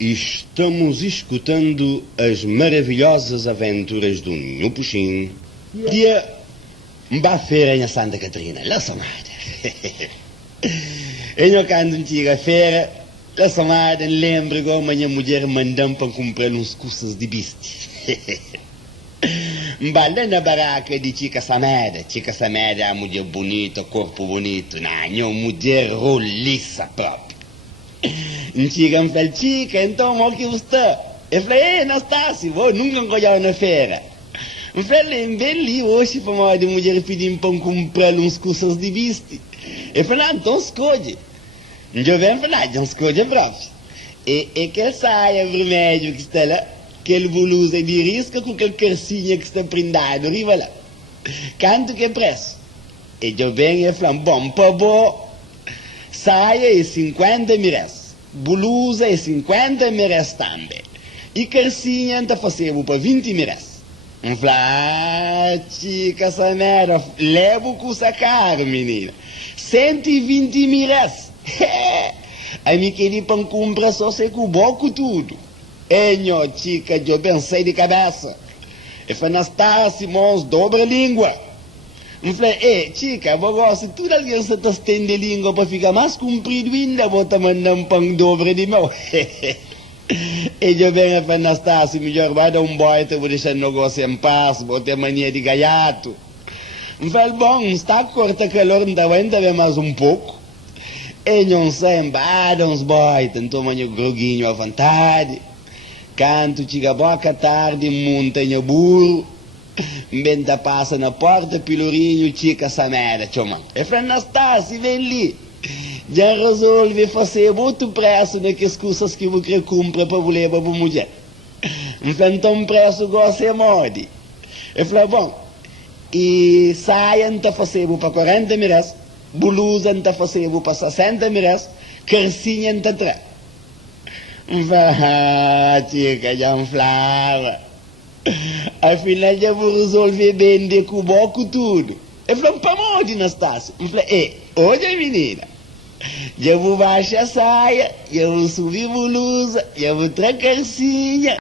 Estamos escutando as maravilhosas aventuras do Nho Puxim dia uma feira em Santa Catarina, lá somada. Em quando antiga feira, lá somada, lembro que a minha mulher mandou para comprar uns cursos de biste. Lá na barraca de Chica Sameda é a mulher bonita, corpo bonito, não, mulher roliça própria. Chica me fala, Chica, então o que está? Eu falei, Anastácio, vou nunca encolhar na feira. Eu falei, bem ali hoje para uma mulher pedindo para comprar uns cursos de viste. Eu falei, então escolhe. Eu venho falar, então escolhe próprio. E que saia vermelho que está lá, aquele blusa de risca com aquele calcinha que está prendado, arriba lá. Quanto que é preço? E eu venho e falo, bom, para bom, saia e 50 miras. Blusa e 50 miras também. E calcinha está fazendo para 20 miras. Eu falo, Chica, essa merda, levo com essa cara, menina. 120 miras. Aí me queria para comprar só sei com o boco tudo. Enho, Chica, eu pensei de cabeça. Eu falei, Anastácio, irmãos, dobra a língua. Eu falei, Chica, vou gostar, se toda aliança está estendendo a língua para ficar mais comprido ainda, vou estar mandando pão dobro de mão. E eu venho a falar, Anastácio, melhor vai dar boita, vou deixar o negócio em paz, vou ter mania de gaiato. Eu falei, bom, está corta calor, não aguenta ver mais um pouco. E não sei, vai dar uns boita, então manho groguinho à vontade. Canto, chega boa tarde, montanha burro. Benta passa na porta, pilorinho, Chica Sameda, chama. Eu falei, Anastácio, vem ali. Já resolve fazer muito preço naquelas coisas que eu quero comprar para você levar para a mulher. Eu falei, então preço gosta é mode. Eu falei, bom, e saia está fazendo para 40 miras, blusa está fazendo para 60 miras, calcinha está atrás. Eu falei, Chica, já me falava. Afinal, já vou resolver vender com o boco tudo. Eu falei, para onde, Anastácio? Eu falei, olha, menina, já vou baixar a saia, já vou subir a blusa, já vou trazer calcinha.